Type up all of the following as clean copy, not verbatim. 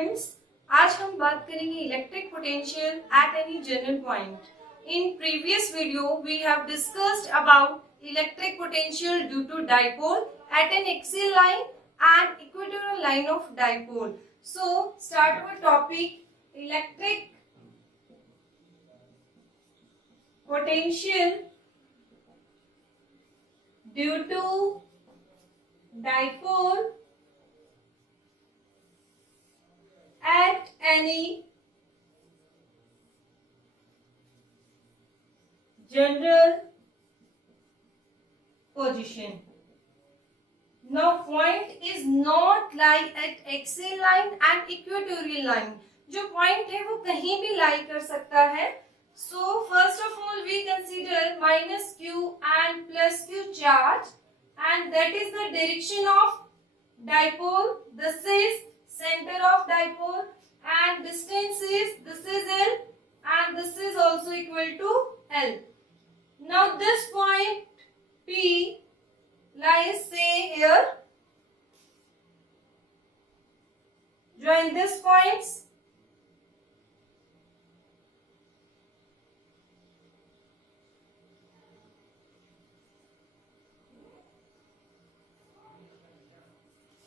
स्टूडेंट्स, आज हम बात करेंगे electric potential at any general point. In previous video we have discussed about electric potential due to dipole at an axial line and equatorial line of dipole. So start our topic electric potential due to dipole at any general position. Now point is not lie at axial line and equatorial line. जो point है वो कहीं भी lie कर सकता है. So first of all we consider minus q and plus q charge, and that is the direction of dipole. This is center of dipole, and distance is, this is L and this is also equal to L. Now this point P lies say here. Join these points.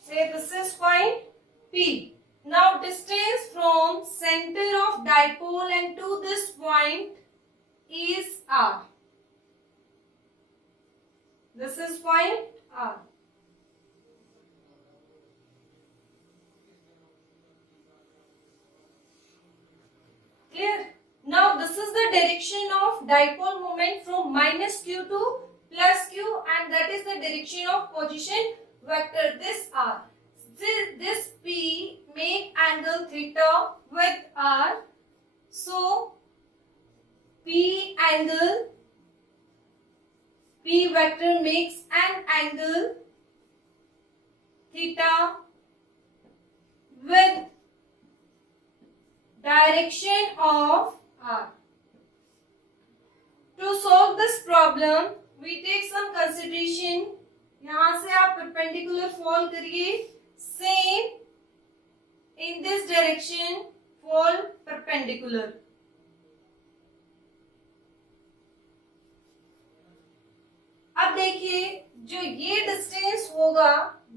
Say this is point P. Now distance from center of dipole and to this point is R. This is point R. Clear? Now this is the direction of dipole moment from minus q to plus q, and that is the direction of position vector, this R. This P make angle theta with R. So P vector makes an angle theta with direction of R. To solve this problem we take some consideration. यहाँ से आप perpendicular fall करिए, same in this direction fall perpendicular. अब देखिए जो ये distance होगा,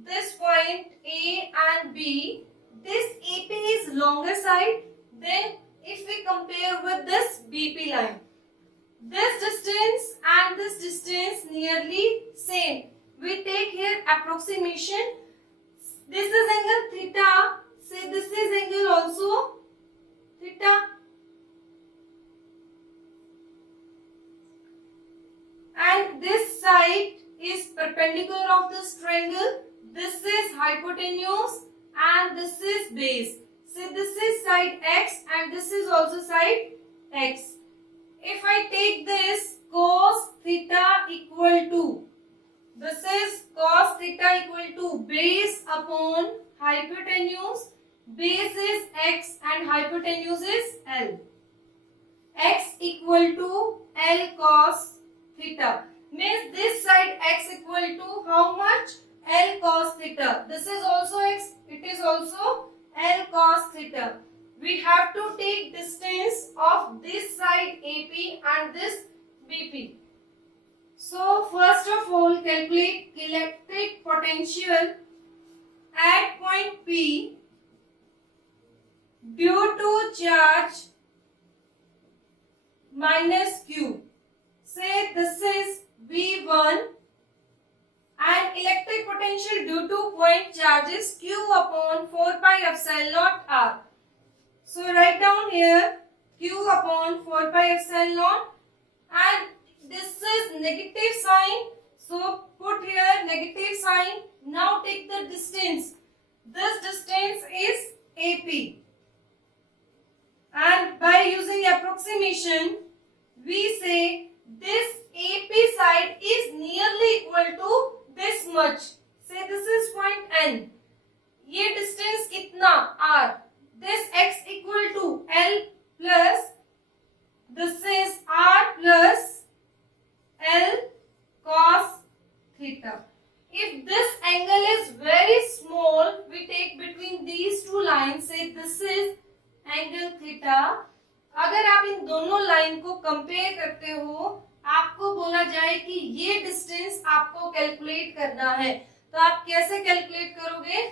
this point A and B, this AP is longer side. Then if we compare with this BP line, this distance and this distance nearly same. We take here approximation. This is angle theta. Say this is angle also theta. And this side is perpendicular of this triangle. This is hypotenuse and this is base. Say this is side x and this is also side x. If I take this cos theta equal to, this is cos theta equal to base upon hypotenuse. Base is x and hypotenuse is L. X equal to L cos theta. Means this side x equal to how much? L cos theta. This is also x. It is also L cos theta. We have to take distance of this side AP and this BP. So first of all calculate electric potential at point P due to charge minus Q. Say this is V1 and electric potential due to point charge is Q upon 4 pi epsilon naught R. So write down here Q upon 4 pi epsilon naught, and this is negative sign, so put here negative sign. Now take the distance. This distance is AP, and by using approximation we say this AP side is nearly equal to this much. Say this is point N. ये distance कितना? R. This x equal to L plus this is R plus L cos theta. If this angle is very small, we take between these two lines, say this line को कंपेयर करते हो, आपको बोला जाए कि ये डिस्टेंस आपको कैलकुलेट करना है, तो आप कैसे कैलकुलेट करोगे?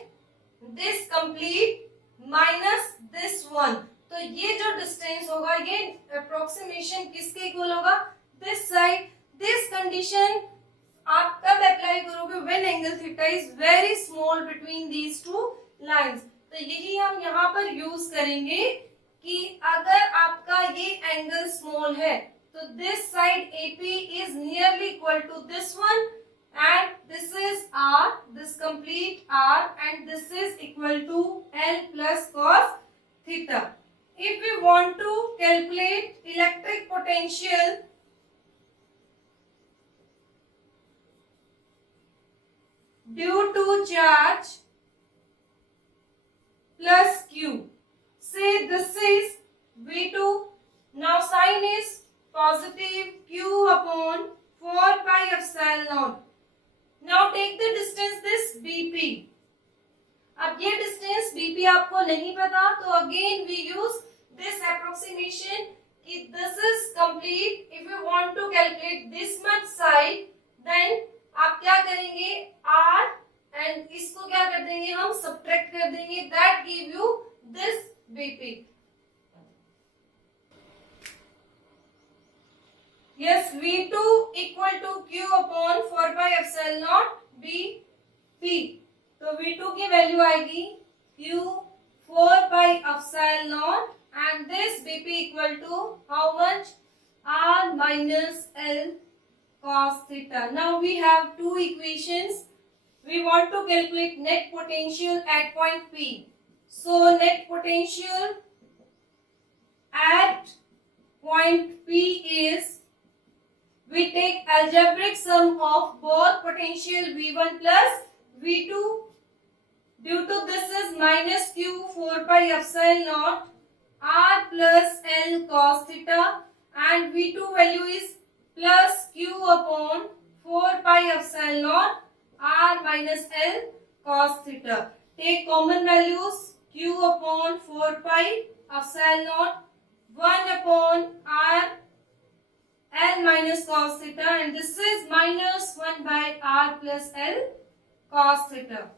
This complete minus this one. तो ये जो डिस्टेंस होगा ये अप्रोक्सीमेशन किसके इक्वल होगा? This side. दिस कंडीशन आप कब अप्लाई करोगे? When angle theta is very small between these two lines. तो यही हम यहाँ पर यूज करेंगे कि अगर आपका ये एंगल स्मॉल है तो this side AP is nearly equal to this one and this is R, this complete R, and this is equal to L plus cos theta. If we want to calculate electric potential due to charge plus Q, say this is V2, now sign is positive Q upon 4 pi epsilon naught. Now take the distance this BP. अब ये distance BP आपको नहीं पता, तो again we use this approximation कि this is complete. If you want to calculate this much side, then आप क्या करेंगे? R एंड इसको क्या कर देंगे? हम सब्ट्रैक्ट कर देंगे, that give you this BP. Yes, V2 equal to Q upon 4 pi epsilon naught BP. तो V2 की वैल्यू आएगी Q 4 pi epsilon naught and this BP equal to how much? R minus L cos theta. Now we have two equations. We want to calculate net potential at point P. So net potential at point P is, we take algebraic sum of both potential V1 plus V2. Due to this is minus Q 4 pi epsilon naught R plus L cos theta, and V2 value is plus Q upon 4 pi epsilon naught R minus L cos theta. Take common values, Q upon 4 pi epsilon naught 1 upon R L minus cos theta, and this is minus 1 by R plus L cos theta.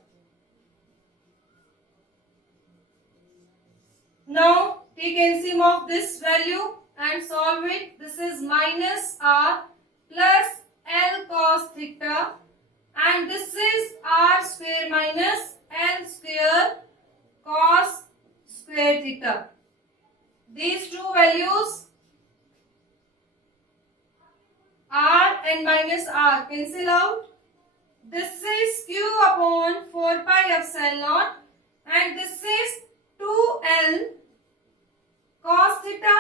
Now take LCM of this value and solve it. This is minus R plus L cos theta, and this is R square minus L square cos square theta. These two values R and minus R cancel out. This is Q upon 4 pi epsilon naught, and this is 2L cos theta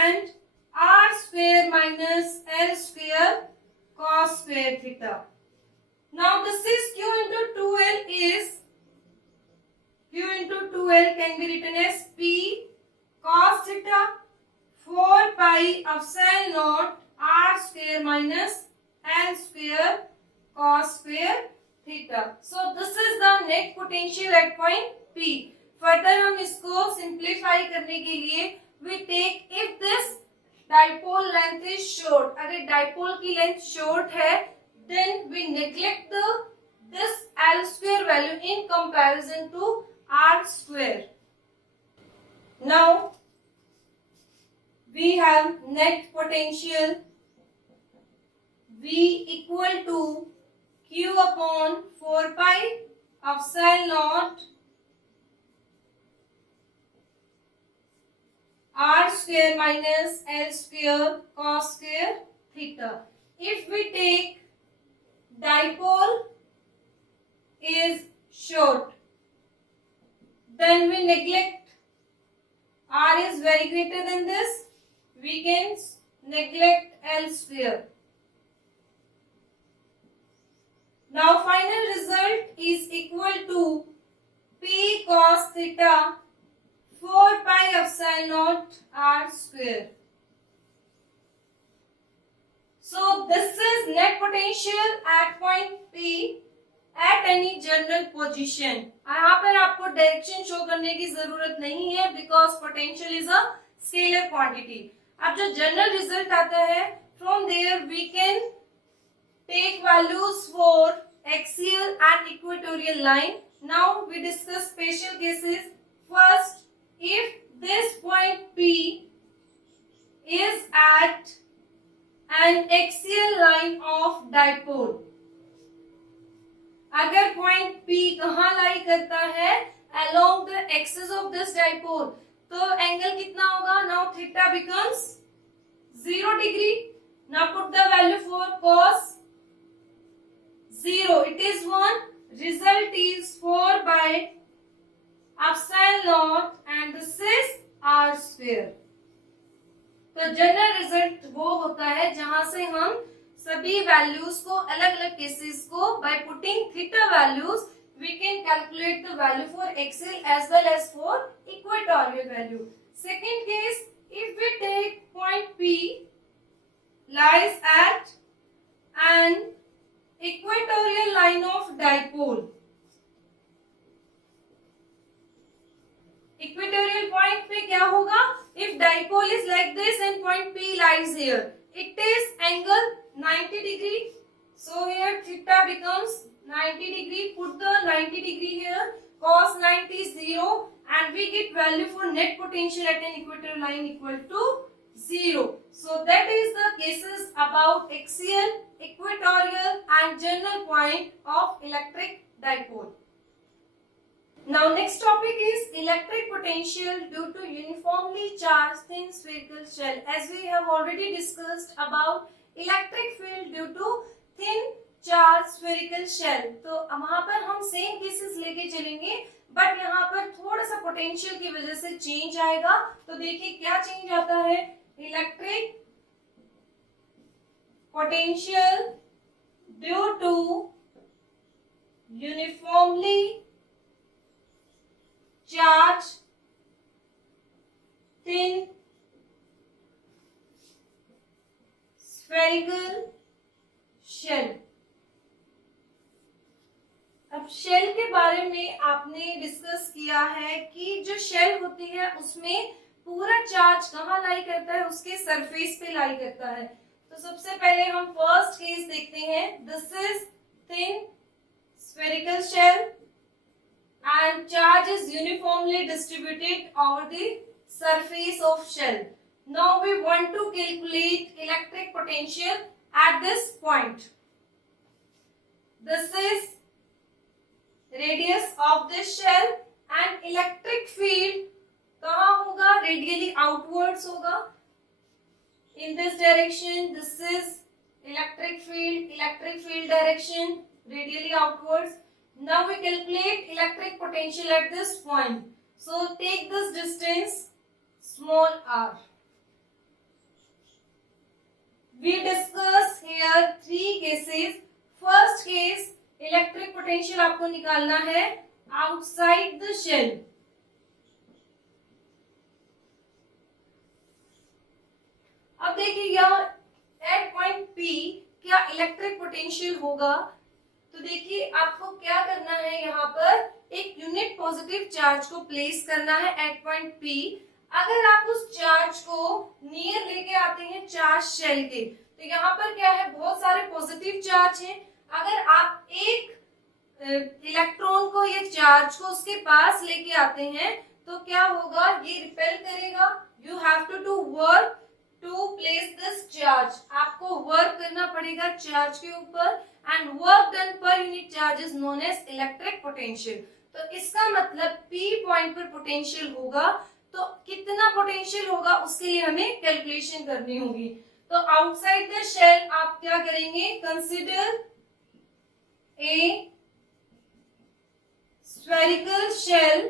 and R square minus L square cos square theta. Now this is Q into 2L is, Q into 2L can be written as P cos theta 4 pi epsilon naught R square minus L square cos square theta. So this is the net potential at point P. Further हम इसको simplify करने के लिए we take, if this dipole length is short, अगर dipole की length short है, then we neglect this L square value in comparison to R square. Now we have net potential V equal to Q upon 4 pi epsilon naught R square minus L square cos square theta. If we take dipole is short, then we neglect R is very greater than this, we can neglect L square. Now final result is equal to P cos theta 4 pi epsilon naught R square. So this is net potential at point P at any general position. यहाँ पर आपको direction show करने की जरूरत नहीं है because potential is a scalar quantity. अब जो जनरल रिजल्ट आता है, from there we can take values for axial and equatorial line. Now we discuss special cases. First, if this point P is at an axial line of dipole. अगर point P कहाँ लाई करता है? Along the axis of this dipole. तो एंगल कितना होगा? Now theta becomes 0 degree. Now put the value for cos 0. It is 1. Result is 4 by epsilon naught and this is r square. तो general result वो होता है जहां से हम सभी वैल्यूज को, अलग अलग केसेस को, by putting theta values we can calculate the value for axial as well as for equatorial value. Second case, if we take point P lies at an equatorial line of dipole. Equatorial point पे क्या होगा? If dipole is like this and point P lies here, it is angle 90 degree. So here theta becomes 90 degree. Put the 90 degree here. Cos 90 is 0 and we get value for net potential at an equatorial line equal to 0. So that is the cases about axial, equatorial and general point of electric dipole. Now next topic is electric potential due to uniformly charged thin spherical shell. As we have already discussed about electric field due to thin charged spherical shell. तो वहां पर हम same cases लेके चलेंगे, बट यहाँ पर थोड़ा सा पोटेंशियल की वजह से चेंज आएगा. तो देखिए क्या चेंज आता है. Electric potential due to uniformly charge thin spherical shell. अब शेल के बारे में आपने डिस्कस किया है कि जो शेल होती है उसमें पूरा चार्ज कहाँ लाई करता है? उसके सरफेस पे लाई करता है. तो सबसे पहले हम फर्स्ट केस देखते हैं. This is thin spherical shell and charge is uniformly distributed over the surface of shell. Now we want to calculate electric potential at this point. This is radius of this shell and electric field कहाँ होगा? Radially outwards होगा. In this direction, this is electric field direction, radially outwards. Now we calculate electric potential at this point. So take this distance small r. We discuss here three cases. First case, electric potential आपको निकालना है outside the shell. अब देखिए यहाँ at point P क्या electric potential होगा. तो देखिए आपको क्या करना है, यहाँ पर एक यूनिट पॉजिटिव चार्ज को प्लेस करना है एट पॉइंट P. अगर आप उस चार्ज को नियर लेके आते हैं चार्ज शेल के, तो यहाँ पर क्या है, बहुत सारे पॉजिटिव चार्ज हैं. अगर आप एक इलेक्ट्रॉन को, ये चार्ज को उसके पास लेके आते हैं तो क्या होगा? ये रिपेल करेगा. You have to do work to place this charge. आपको वर्क करना पड़ेगा चार्ज के ऊपर and work done per unit charge is known as electric potential. तो इसका मतलब P पॉइंट पर पोटेंशियल होगा, तो कितना पोटेंशियल होगा उसके लिए हमें कैलकुलेशन करनी होगी. तो आउटसाइड द शेल आप क्या करेंगे? Consider a spherical shell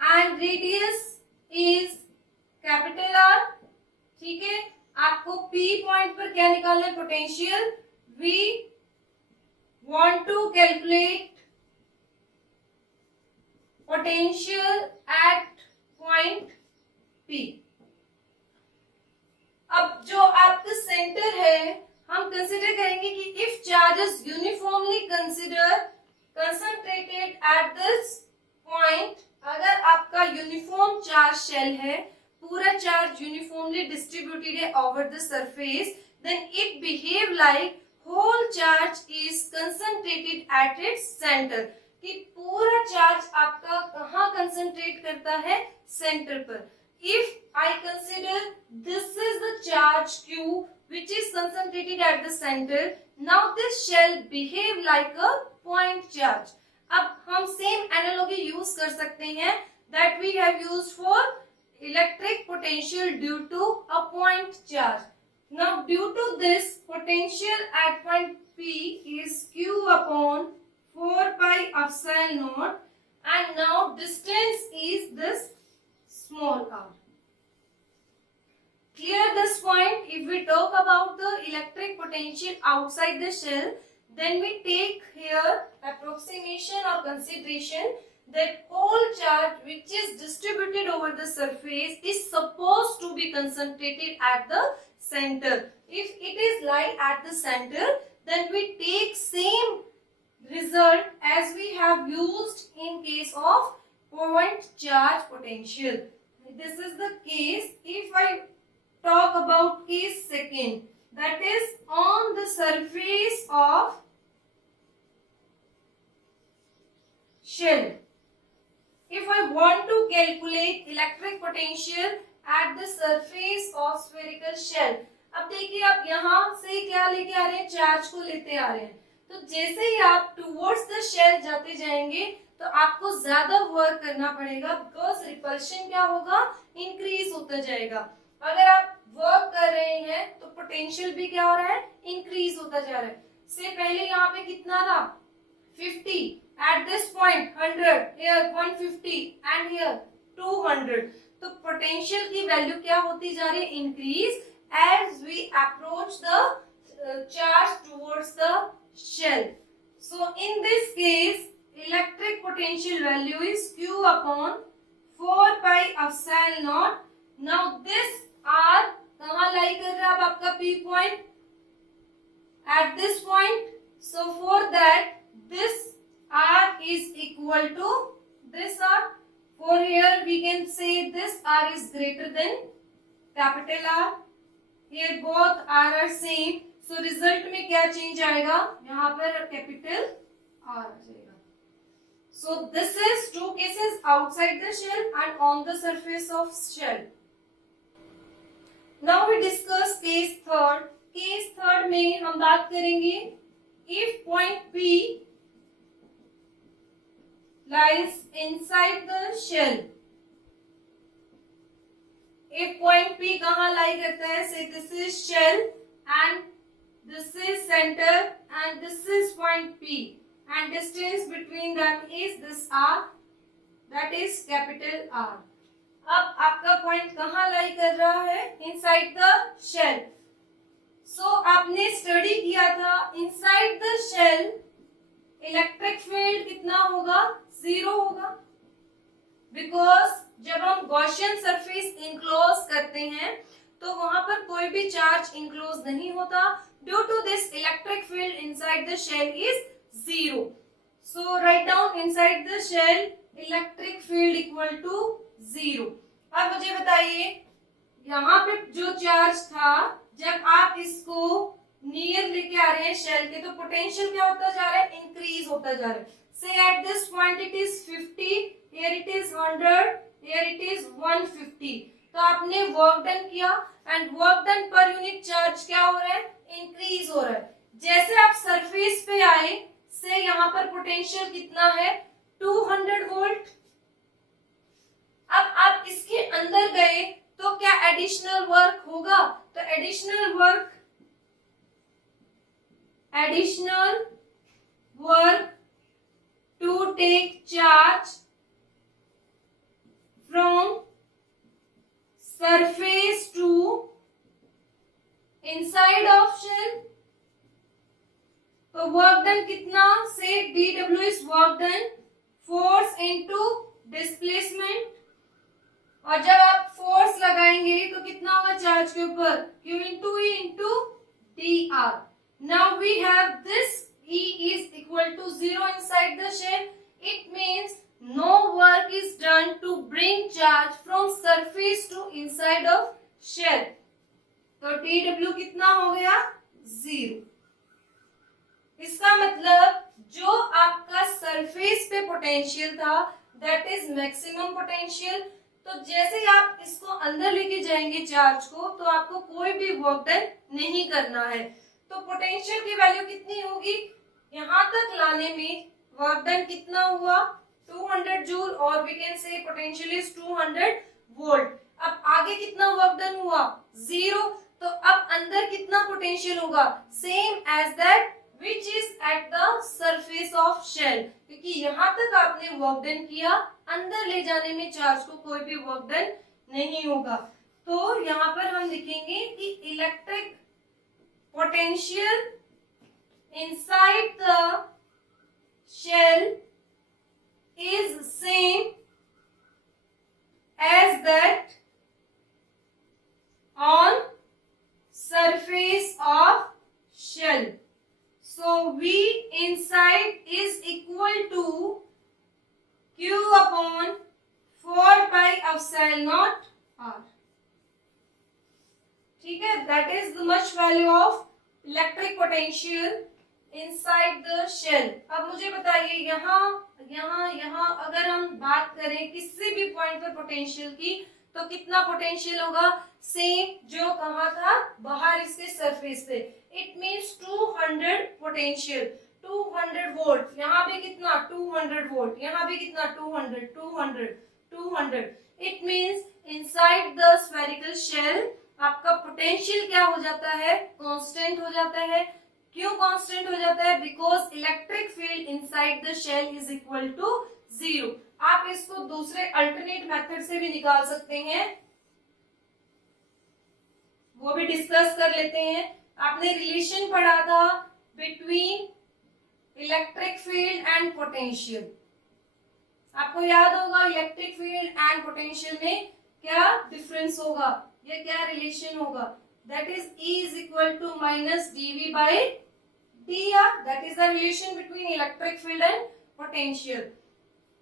and radius is capital R. ठीक है, आपको P पॉइंट पर क्या निकालना है? Potential. We want to calculate potential at point P. अब जो आपका सेंटर है, हम कंसिडर करेंगे कि if charges uniformly concentrated at this point, अगर आपका यूनिफॉर्म चार्ज शेल है, पूरा चार्ज यूनिफॉर्मली डिस्ट्रीब्यूटेड है over the surface, then it behave like whole charge is concentrated at its centre, कि पूरा चार्ज आपका कहाँ कंसंट्रेट करता है, सेंटर पर. If I consider this is the charge Q which is concentrated at the center, now this shall behave like a point charge. अब हम same analogy use कर सकते हैं that we have used for electric potential due to a point charge. Now due to this, potential at point P is Q upon 4 pi epsilon naught, and now distance is this small r. Clear this point? If we talk about the electric potential outside the shell, then we take here approximation or consideration that whole charge which is distributed over the surface is supposed to be concentrated at the center. If it is lie at the center, then we take same result as we have used in case of point charge potential. This is the case. If I talk about case second, that is on the surface of shell. If I want to calculate electric potential at the surface of spherical shell, अब देखिए आप यहाँ से क्या लेके आ रहे हैं, चार्ज को लेते आ रहे हैं. तो जैसे ही आप टुवर्ड्स द शेल जाते जाएंगे तो आपको ज्यादा वर्क करना पड़ेगा, बिकॉज रिपल्शन क्या होगा, इंक्रीज होता जाएगा. अगर आप वर्क कर रहे हैं तो पोटेंशियल भी क्या हो रहा है, इंक्रीज होता जा रहा है. से पहले यहाँ पे कितना था, 50, एट दिस पॉइंट 100, हियर 150 एंड हियर 200. तो पोटेंशियल की वैल्यू क्या होती जा रही है, increase as we approach the charge towards the shell. So in this case, electric potential value is Q upon 4 pi epsilon naught. Now this R कहाँ लाई कर रहा है अब आपका P point? At this point. So for that, this R is equal to this R. For here we can say this R is greater than capital R. Here both R are same. So result में क्या चेंज आएगा, यहाँ पर capital R आ जाएगा. So this is two cases outside the shell and on the surface of shell. Now we discuss case third. Case third में हम बात करेंगे if point P lies inside the shell. If point P कहाँ lie करता है, say this is shell and this is center and this is point P and distance between them is this R, that is capital R. अब आपका पॉइंट कहाँ लाई कर रहा है, inside the shell. सो आपने स्टडी किया था inside the shell electric field कितना होगा, 0 होगा, बिकॉज जब हम गॉसियन सरफेस इनक्लोज करते हैं तो वहां पर कोई भी चार्ज इनक्लोज नहीं होता. Due to this, electric field inside the shell is 0. So write down inside the shell electric field equal to 0. अब मुझे बताइए यहाँ पे जो चार्ज था, जब आप इसको नियर लेके आ रहे हैं शेल के, तो पोटेंशियल क्या होता जा रहा है, इंक्रीज होता जा रहा है. Say at this point it is 50, here it is 100, here it is 150. तो आपने वर्क डन किया and work done per unit charge क्या हो रहा है, इंक्रीज हो रहा है. जैसे आप सरफेस पे आए, से यहाँ पर पोटेंशियल कितना है, 200 वोल्ट. अब आप इसके अंदर गए तो क्या एडिशनल वर्क होगा, तो additional work to take charge from surface to inside of shell. तो वर्क डन कितना, say dW is work done, force into displacement. और जब आप फोर्स लगाएंगे तो कितना होगा चार्ज के ऊपर, Q into E into dr. Now we have this E is equal to 0 inside the shell. It means no work is done to bring charge from surface to inside of shell. तो TW कितना हो गया? 0. इसका मतलब जो आपका सरफेस पे पोटेंशियल था दैट इज मैक्सिमम पोटेंशियल. तो जैसे ही आप इसको अंदर लेके जाएंगे चार्ज को, तो आपको कोई भी वर्क डन नहीं करना है. तो पोटेंशियल की वैल्यू कितनी होगी? यहाँ तक लाने में वर्क डन कितना हुआ? 200 जूल, और we can say potential is 200 volt. अब आगे कितना वर्क डन हुआ? 0. तो अब अंदर कितना पोटेंशियल होगा? Same as that which is at the surface of shell. क्योंकि यहाँ तक आपने वर्क डन किया, अंदर ले जाने में चार्ज को कोई भी वर्क डन नहीं होगा. तो यहाँ पर हम लिखेंगे कि electric potential inside the shell is same as that on surface of shell. So V inside is equal to Q upon 4 pi epsilon naught R. ठीक है, that is the much value of electric potential inside the shell. अब मुझे बताइए यहाँ अगर हम बात करें किसी भी पॉइंट पर पोटेंशियल की, तो कितना पोटेंशियल होगा? सेम जो कहा था बाहर इसके सरफेस पे. It means 200 potential, 200 volt. यहाँ पे कितना? 200 वोल्ट. यहाँ पे कितना? 200. It means inside the spherical shell आपका पोटेंशियल क्या हो जाता है? कांस्टेंट हो जाता है. क्यों कांस्टेंट हो जाता है? Because electric field inside the shell is equal to 0. आप इसको दूसरे अल्टरनेट मेथड से भी निकाल सकते हैं, वो भी डिस्कस कर लेते हैं. आपने रिलेशन पढ़ा था between electric field and potential. आपको याद होगा इलेक्ट्रिक फील्ड एंड पोटेंशियल में क्या डिफरेंस होगा या क्या रिलेशन होगा? That is E is equal to minus dV by dr. That is the relation between electric field and potential.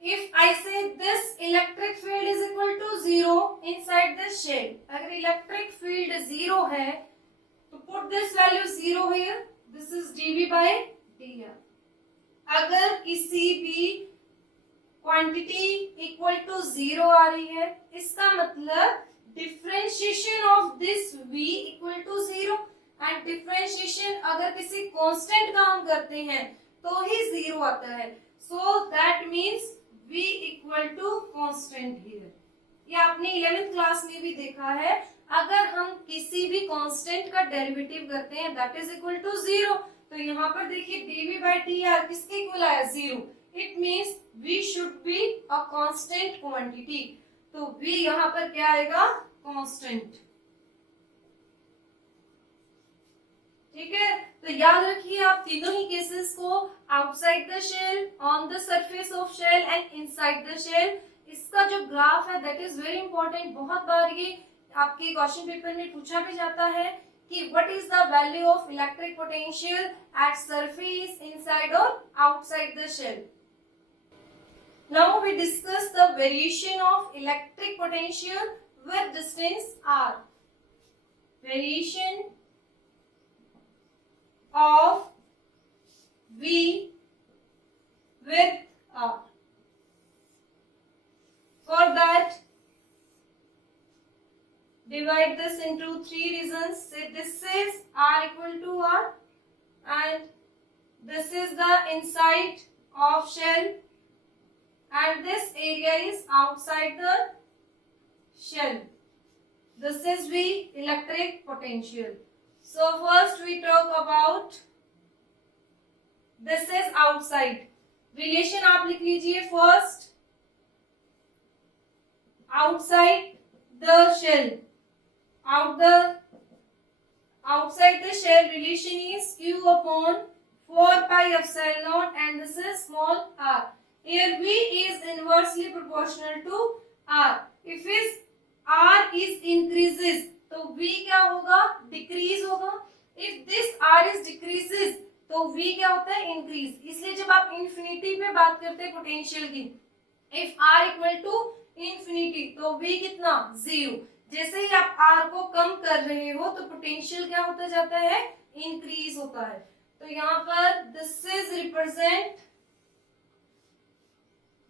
If I say this electric field is equal to 0 inside the shell, अगर electric field 0 है तो put this value 0 here. This is dV by dr. अगर किसी भी quantity equal to 0 आ रही है, इसका मतलब differentiation of this v equal to 0. And differentiation अगर किसी कांस्टेंट का हम करते हैं तो ही 0 आता है. So that means v equal to constant here. ये आपने 11th क्लास में भी देखा है. अगर हम किसी भी कांस्टेंट का डेरिवेटिव करते हैं दैट इज इक्वल टू 0. तो यहाँ पर देखिए dv by dr किसके इक्वल आया? 0. It means v should be a constant quantity. तो v यहाँ पर क्या आएगा? कांस्टेंट. ठीक है, तो याद रखिए आप तीनों ही केसेस को, outside the shell, on the surface of shell and inside the shell. इसका जो ग्राफ है दैट इज वेरी इंपॉर्टेंट. बहुत बार ये आपके क्वेश्चन पेपर में पूछा भी जाता है कि what is the value of electric potential at surface, inside और outside the shell. Now we discuss the variation of electric potential with distance r. Variation of V with r. For that, divide this into 3 regions. Say this is r equal to r, and this is the inside of shell, and this area is outside the shell. This is V electric potential. So first we talk about this is outside. Relation आप लिख लीजिए. First outside the shell, outside the shell relation is Q upon 4 pi epsilon naught, and this is small r. Here V is inversely proportional to R. If R is increases, तो V क्या होगा? Decrease होगा. If this R is decreases, तो V क्या होता है? Increase. इसलिए जब आप infinity पे बात करते हैं पोटेंशियल की, if r equal to infinity तो v कितना 0। जैसे ही आप r को कम कर रहे हो तो पोटेंशियल क्या होता जाता है, इंक्रीज होता है। तो यहाँ पर this is represent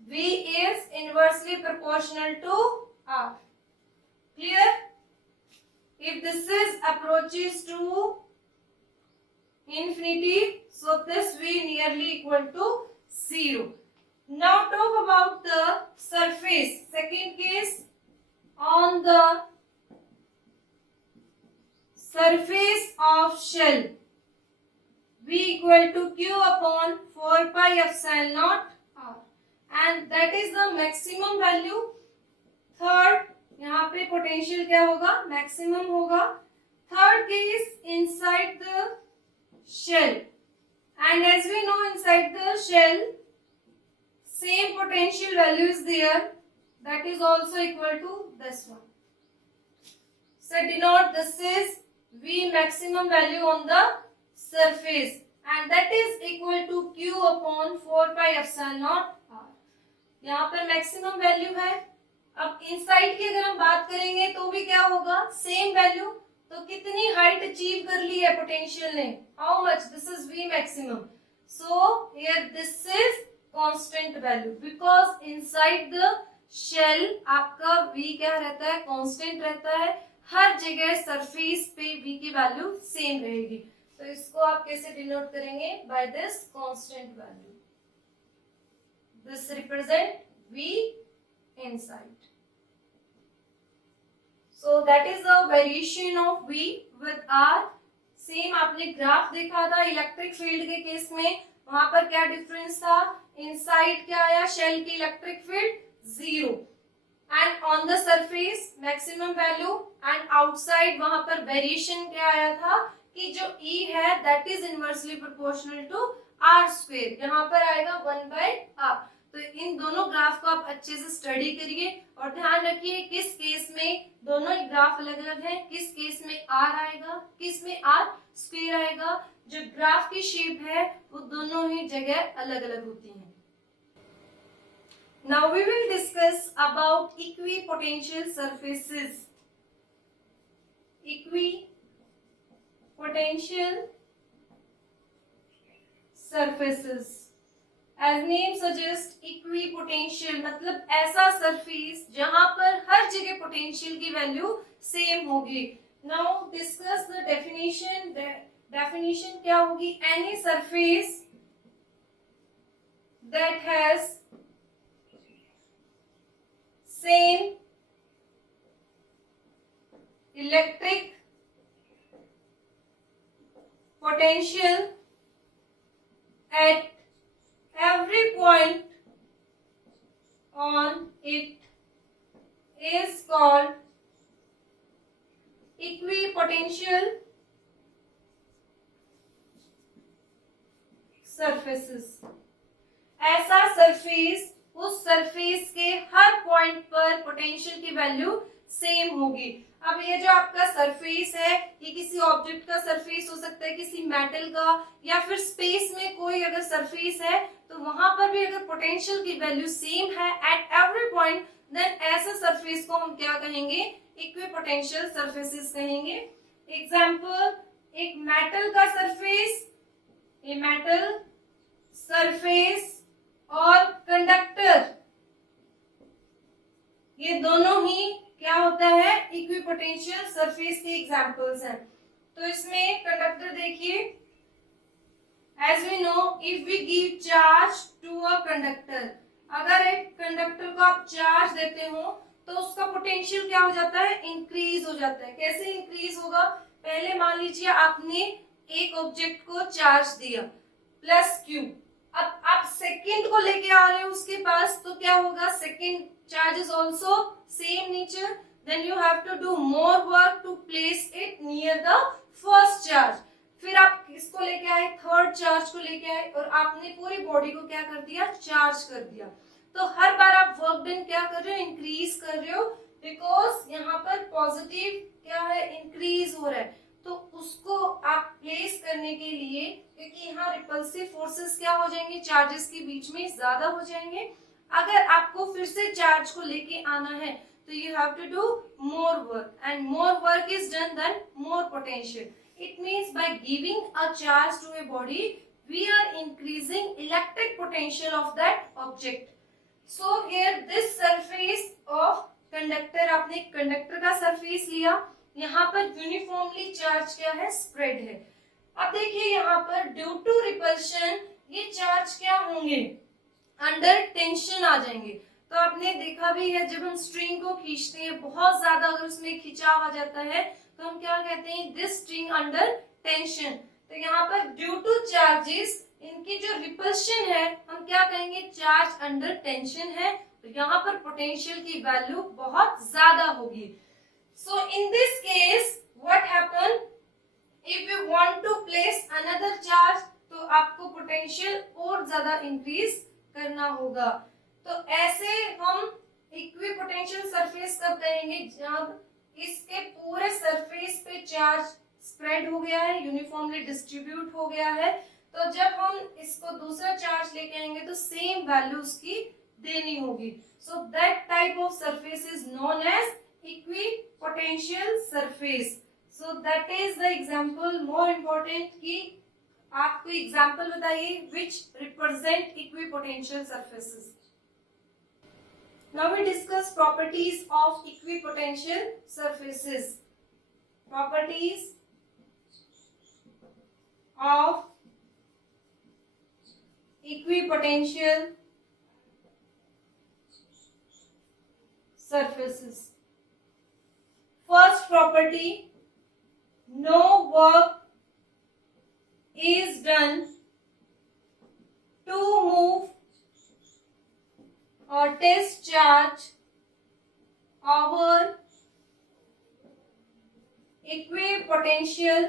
v is inversely proportional to r। Clear? If this is approaches to infinity, so this v nearly equal to 0. Now talk about the surface. Second case, on the surface of shell, v equal to q upon 4 pi epsilon naught r, and that is the maximum value. Third, यहाँ पे potential क्या होगा, maximum होगा। Third case, inside the shell, and as we know inside the shell same potential value is there, that is also equal to this one. So denote this is v maximum value on the surface and that is equal to q upon 4 pi epsilon naught r। यहाँ पर maximum value है। अब इनसाइड की अगर हम बात करेंगे तो भी क्या होगा, सेम वैल्यू। तो कितनी हाइट अचीव कर ली है पोटेंशियल ने, how much, this is v maximum. So here this is constant value because inside the shell आपका v क्या रहता है, कांस्टेंट रहता है। हर जगह सरफेस पे v की वैल्यू सेम रहेगी। तो इसको आप कैसे डिनोट करेंगे, by this constant value. This represent v inside. So that is the variation of V with R. Same आपने ग्राफ देखा था इलेक्ट्रिक फील्ड के केस में, वहां पर क्या डिफरेंस था, इनसाइड क्या आया, शेल की electric field 0 and on the surface maximum value and outside वहां पर वेरिएशन क्या आया था कि जो E है that is inversely proportional to R square, यहाँ पर आएगा 1/r। तो इन दोनों ग्राफ को आप अच्छे से स्टडी करिए और ध्यान रखिए किस केस में दोनों ही ग्राफ अलग अलग हैं, किस केस में r आएगा, किस में r स्क्वायर आएगा। जो ग्राफ की शेप है वो दोनों ही जगह अलग अलग होती हैं। Now we will discuss about equipotential surfaces. Equipotential surfaces, as name suggest equipotential मतलब ऐसा सरफेस जहां पर हर जगह पोटेंशियल की वैल्यू सेम होगी। Now discuss the definition. Definition क्या होगी, any surface that has same electric potential at every point on it is called equipotential surfaces। ऐसा सरफेस, उस सरफेस के हर पॉइंट पर पोटेंशियल की वैल्यू सेम होगी। अब ये जो आपका सरफेस है ये किसी ऑब्जेक्ट का सरफेस हो सकता है, किसी मेटल का, या फिर स्पेस में कोई अगर सरफेस है तो वहां पर भी अगर पोटेंशियल की वैल्यू सेम है एट एवरी पॉइंट, देन ऐसे सरफेस को हम क्या कहेंगे, इक्विपोटेंशियल सरफेसेस कहेंगे। एग्जांपल, एक मेटल का सरफेस, ए मेटल सरफेस और कंडक्टर, ये दोनों ही क्या होता है, इक्विपोटेंशियल सरफेस के एग्जांपल्स हैं। तो इसमें कंडक्टर देखिए, as we know if we give charge to a conductor, अगर एक कंडक्टर को आप चार्ज देते हो तो उसका पोटेंशियल क्या हो जाता है, इंक्रीज हो जाता है। कैसे इंक्रीज होगा, पहले मान लीजिए आपने एक ऑब्जेक्ट को चार्ज दिया प्लस क्यू, अब आप सेकंड को लेके आ रहे हो उसके पास, तो क्या होगा, second charge is also same nature, then you have to do more work to place it near the first charge। फिर आप इसको लेके आए, थर्ड चार्ज को लेके आए और आपने पूरी बॉडी को क्या कर दिया, चार्ज कर दिया। तो हर बार आप वर्क डन क्या कर रहे हो, इंक्रीज कर रहे हो, बिकॉज यहाँ पर पॉजिटिव क्या है, इंक्रीज हो रहा है। तो उसको आप प्लेस करने के लिए, क्योंकि यहाँ रिपल्सिव फोर्सेस क्या हो जाएंगे, चार्जेस के बीच में ज्यादा हो जाएंगे, अगर आपको फिर से चार्ज को लेके आना है तो you have to do more work, and more work is done than more potential. It means by giving a charge to a body, we are increasing electric potential of that object. So here this surface of conductor, आपने कंडक्टर का सरफेस लिया, यहाँ पर uniformly charge क्या है, स्प्रेड है. अब देखिए यहाँ पर ड्यू टू रिपल्शन ये चार्ज क्या होंगे, अंडर टेंशन आ जाएंगे. तो आपने देखा भी है जब हम स्ट्रिंग को खींचते हैं, बहुत ज्यादा अगर उसमें खिंचाव आ जाता है तो हम क्या कहते हैं, दिस स्ट्रिंग अंडर टेंशन. तो यहाँ पर ड्यू टू चार्जेस इनकी जो रिपल्शन है हम क्या कहेंगे, चार्ज अंडर टेंशन है. तो यहाँ पर पोटेंशियल की वैल्यू बहुत ज्यादा होगी. So in this case what happen, if you want to place another charge तो आपको पोटेंशियल और ज्यादा इंक्रीज करना होगा. तो ऐसे हम इक्विपोटेंशियल सरफेस कब कहेंगे, जब इसके पूरे सरफेस पे चार्ज स्प्रेड हो गया है, यूनिफॉर्मली डिस्ट्रीब्यूट हो गया है. तो जब हम इसको दूसरा चार्ज लेके आएंगे तो सेम वैल्यू उसकी देनी होगी. So that type of surface is known as equipotential surface. So that is the example. More important कि आपको एग्जांपल बताइए which represent equipotential surfaces. Now we discuss properties of equipotential surfaces. Properties of equipotential surfaces. First property, no work is done to move or test charge over equipotential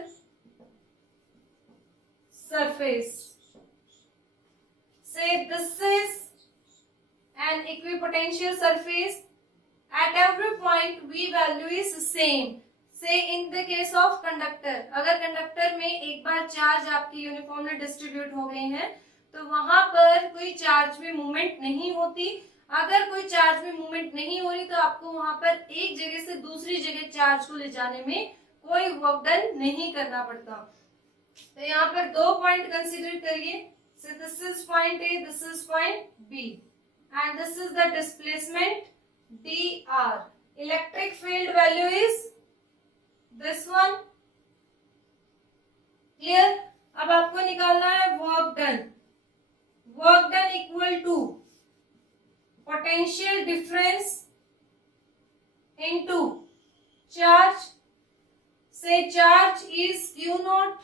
surface. Say this is an equipotential surface. At every point V value is same. Say in the case of conductor, अगर कंडक्टर में एक बार चार्ज आपकी uniformly distribute हो गए हैं तो वहां पर कोई चार्ज में मूवमेंट नहीं होती. अगर कोई चार्ज में मूवमेंट नहीं हो रही तो आपको वहां पर एक जगह से दूसरी जगह चार्ज को ले जाने में कोई वर्क डन नहीं करना पड़ता. तो यहाँ पर दो पॉइंट कंसीडर करिए. So this is point A, this is point B, and this is the displacement dr. Electric field value is this one. Clear? अब आपको निकालना है work done. Work done equal to potential difference into charge. Say charge is Q naught.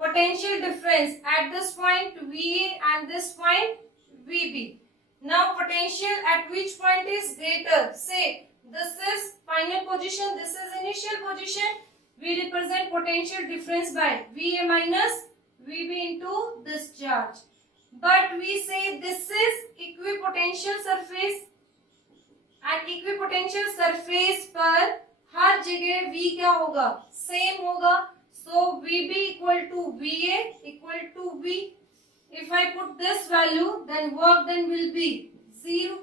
Potential difference at this point VA and this point VB. Now potential at which point is greater? Say this is final position, this is initial position. We represent potential difference by VA minus VB into this charge. But we say this is equipotential surface, and equipotential surface पर हर जगह V क्या होगा, सेम होगा. So VB equal to VA equal to V. If I put this value, then work done will be 0.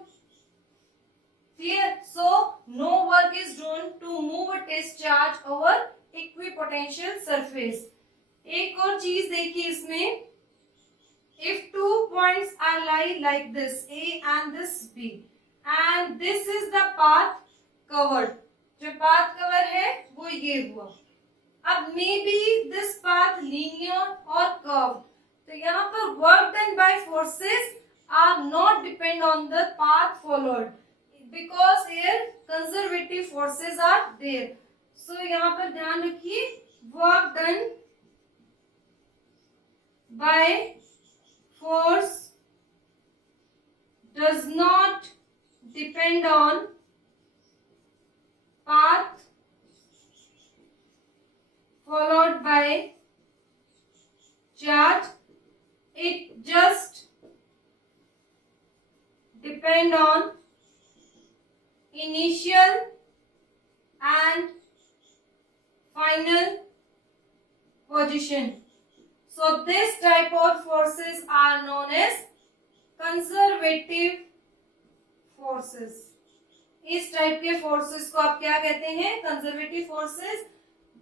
Clear? So no work is done to move a test charge over equipotential surface. एक और चीज देखिए इसमें, if two points are lie like this A and this B and this is the path covered, जो path cover है वो ये हुआ. अब maybe this path linear or curved, तो यहाँ पर work done by forces are not depend on the path followed because here conservative forces are there. So यहाँ पर ध्यान रखिए, work done by force does not depend on path followed by charge. It just depend on initial and final position. So this type of forces are known as conservative forces. इस type के forces को आप क्या कहते हैं? Conservative forces.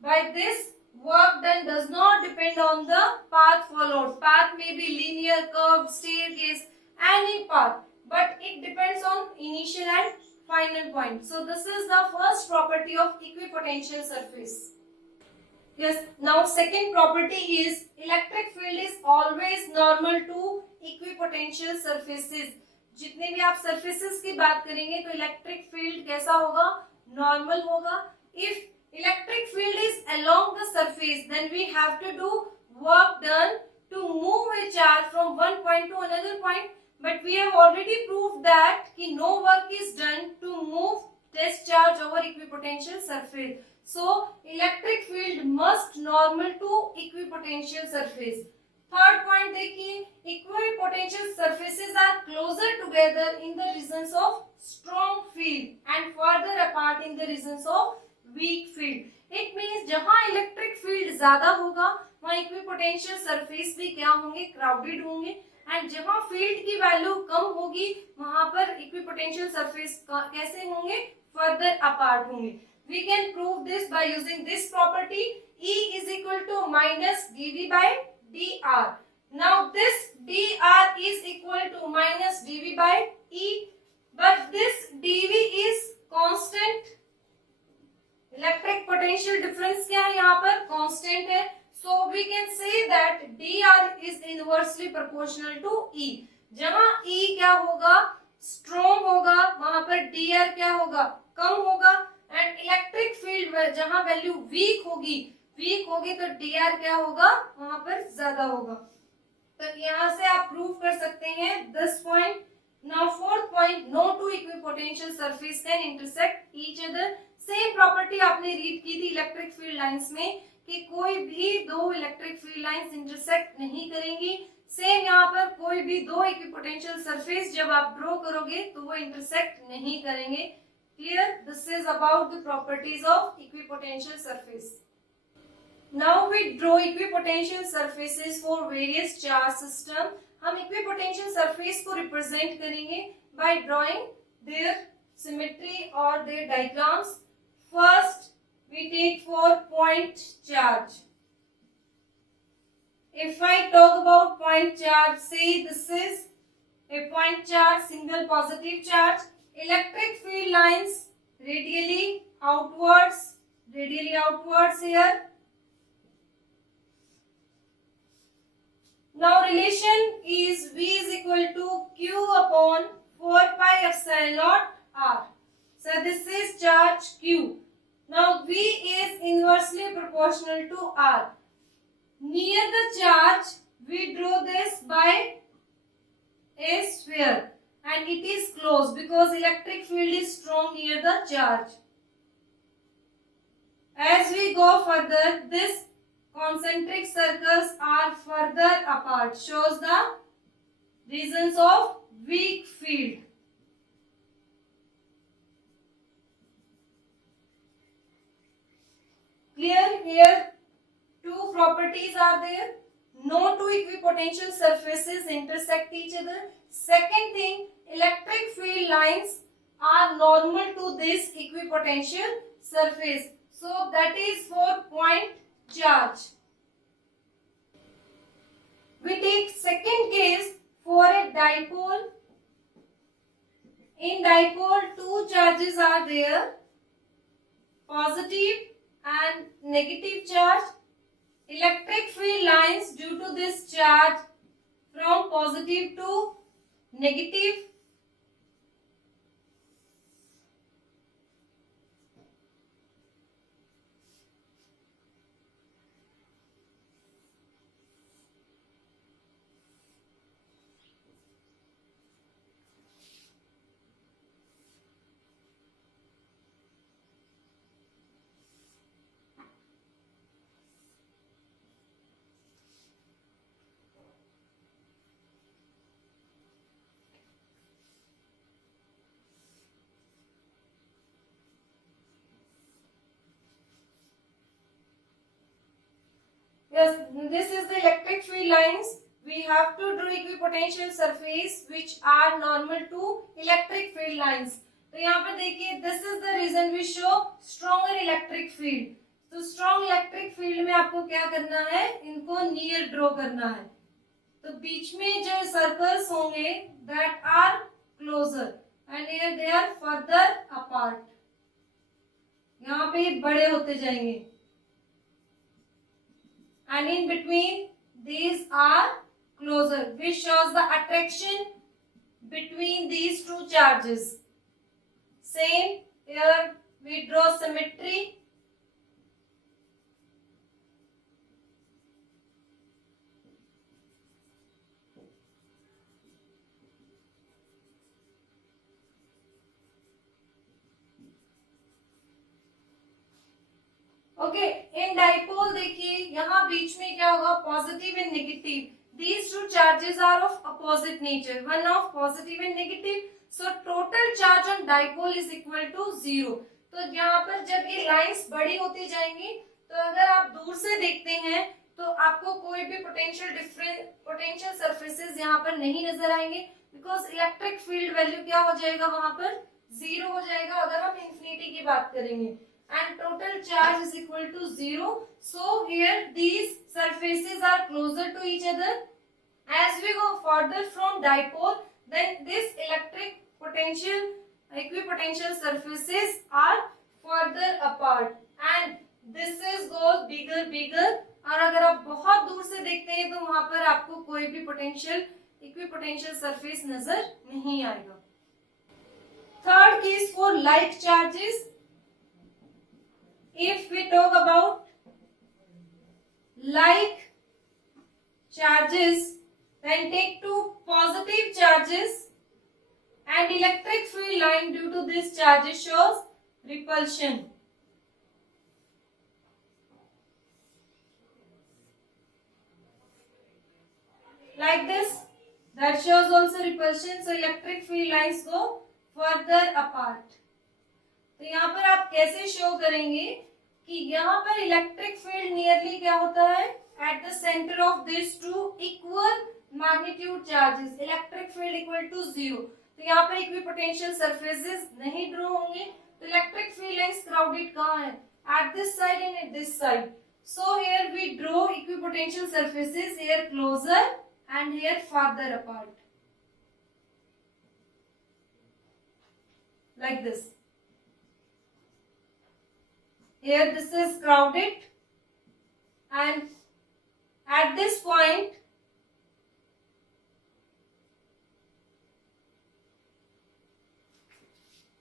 By this work done does not depend on the path followed. Path may be linear, curved, staircase, any path, but it depends on initial and final point. So this is the first property of equipotential surface. Yes, now second property is electric field is always normal to equipotential surfaces. जितने भी आप surfaces की बात करेंगे तो electric field कैसा होगा? Normal होगा. If electric field is along the surface, then we have to do work done to move a charge from one point to another point. But we have already proved that कि no work is done to move this charge over equipotential surface. So electric field must normal to equipotential surface. Third point देखिए, equipotential surfaces are closer together in the regions of strong field and further apart in the regions of weak field. It means जहाँ electric field ज्यादा होगा वहाँ equipotential surface भी क्या होंगे? क्राउडेड होंगे। एंड जहाँ फील्ड की वैल्यू कम होगी वहाँ पर इक्विपोटेंशियल सरफेस कैसे होंगे? फर्दर अपार्ट होंगे। We can prove this by using this property. E is equal to minus dV by dr. Now this dr is equal to minus dV by E, but this dV is constant. Electric potential difference क्या है? यहाँ पर constant है. So we can say that dr is inversely proportional to E. जहाँ E क्या होगा? स्ट्रॉन्ग होगा, वहां पर dr क्या होगा? कम होगा. एंड इलेक्ट्रिक फील्ड जहाँ वैल्यू वीक होगी तो dr क्या होगा? वहां पर ज्यादा होगा. तो यहाँ से आप प्रूव कर सकते हैं this point. Now fourth point, no two equipotential surface can intersect each other. Same property आपने रीड की थी इलेक्ट्रिक फील्ड लाइंस में कि कोई भी दो इलेक्ट्रिक फील्ड लाइंस इंटरसेक्ट नहीं करेंगी. सेम यहाँ पर कोई भी दो इक्विपोटेंशियल सरफेस जब आप ड्रॉ करोगे तो वो इंटरसेक्ट नहीं करेंगे. Clear? This is about the properties of equipotential surface. Now we draw equipotential surfaces for various charge system. हम इक्विपोटेंशियल सरफेस को रिप्रेजेंट करेंगे बाय ड्रॉइंग देयर सिमेट्री और their diagrams. First, we take for point charge. If I talk about point charge, say this is a point charge, single positive charge. Electric field lines radially outwards here. Now relation is V is equal to Q upon 4 pi epsilon naught R. So this is charge Q. Now V is inversely proportional to R. Near the charge, we draw this by a sphere and it is closed because electric field is strong near the charge. As we go further, this concentric circles are further apart, shows the regions of weak field. Clear? Here two properties are there. No two equipotential surfaces intersect each other. Second thing, electric field lines are normal to this equipotential surface. So that is for point charge. We take second case for a dipole. In dipole, two charges are there, positive and negative charge. Electric field lines due to this charge from positive to negative. Yes, this is the electric field lines we have to draw equipotential surface which are normal to electric field lines. तो यहाँ पर देखिए, this is the reason we show stronger electric field. तो strong electric field में आपको क्या करना है, इनको near draw करना है. तो बीच में जो सर्कल्स होंगे that are closer and here they are further apart. यहाँ पे बड़े होते जाएंगे. And in between these are closer, which shows the attraction between these two charges. Same here we draw symmetry. Okay, इन डाइपोल देखिए यहाँ बीच में क्या होगा, positive and negative. These two charges are of opposite nature, one of positive and negative. So total charge on dipole is equal to 0. तो यहाँ पर जब ये लाइंस बड़ी होती जाएंगी, तो अगर आप दूर से देखते हैं तो आपको कोई भी पोटेंशियल सरफेसेस यहाँ पर नहीं नजर आएंगे, बिकॉज इलेक्ट्रिक फील्ड वैल्यू क्या हो जाएगा, वहां पर 0 हो जाएगा अगर हम इंफिनिटी की बात करेंगे. And total charge is equal to 0. So here these surfaces are closer to each other. As we go further from dipole, then this electric potential equipotential surfaces are further apart. And this is goes bigger. और अगर आप बहुत दूर से देखते हैं तो वहां पर आपको कोई भी इक्विपोटेंशियल सरफेस नजर नहीं आएगा. Third case for like charges. If we talk about like charges, then take two positive charges and electric field line due to this charges shows repulsion. Like this, that shows also repulsion. So electric field lines go further apart. तो यहाँ पर आप कैसे शो करेंगे कि यहाँ पर electric field nearly क्या होता है, at the centre of this two equal magnitude charges, electric field equal to 0. तो यहाँ पर इक्विपोटेंशियल सरफेसेस नहीं ड्रॉ होंगे. तो इलेक्ट्रिक फील्ड लाइंस क्राउडेड कहाँ है, at this side and at this side. So here we draw equipotential surfaces here closer and here farther apart, like this. Here this is crowded and at this point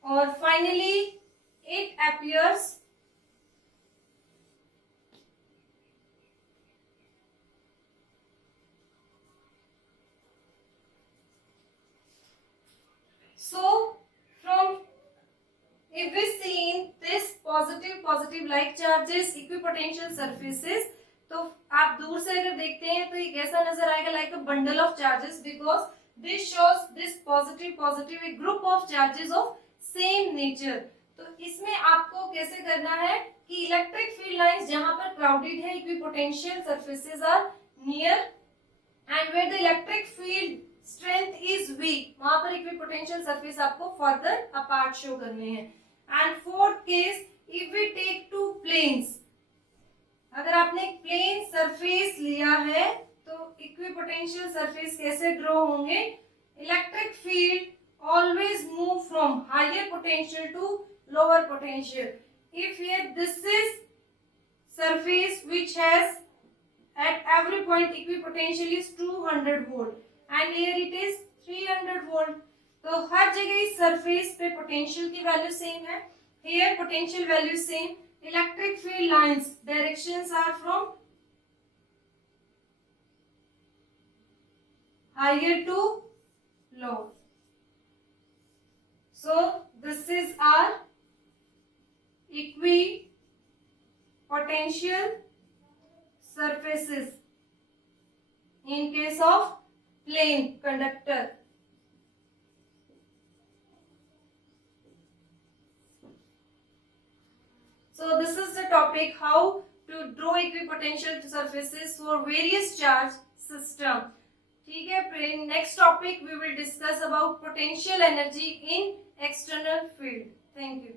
or finally it appears so from if we see in this positive like charges equipotential surfaces, तो आप दूर से अगर देखते हैं तो ये कैसा नजर आएगा, like a bundle of charges, because this shows this positive a group of charges of same nature. तो इसमें आपको कैसे करना है कि इलेक्ट्रिक फील्ड लाइंस जहां पर क्राउडेड है, equipotential surfaces are near and where the electric field strength is weak, वहां पर इक्विपोटेंशियल सरफेस आपको फर्दर अपार्ट शो करने हैं. And fourth case, if we take two planes, अगर आपने एक प्लेन सरफेस लिया है तो इक्विपोटेंशियल सरफेस कैसे ड्रॉ होंगे, electric field always move from higher potential to lower potential. If here this is surface which has at every point equipotential is 200 volt and here it is 300 volt, तो हर जगह इस सरफेस पे पोटेंशियल की वैल्यू सेम है, here potential value same. Electric field lines directions are from higher to low. So this is our equipotential surfaces in case of plane conductor. So this is the topic, how to draw equipotential surfaces for various charge system. ठीक है, फिर next topic we will discuss about potential energy in external field. Thank you.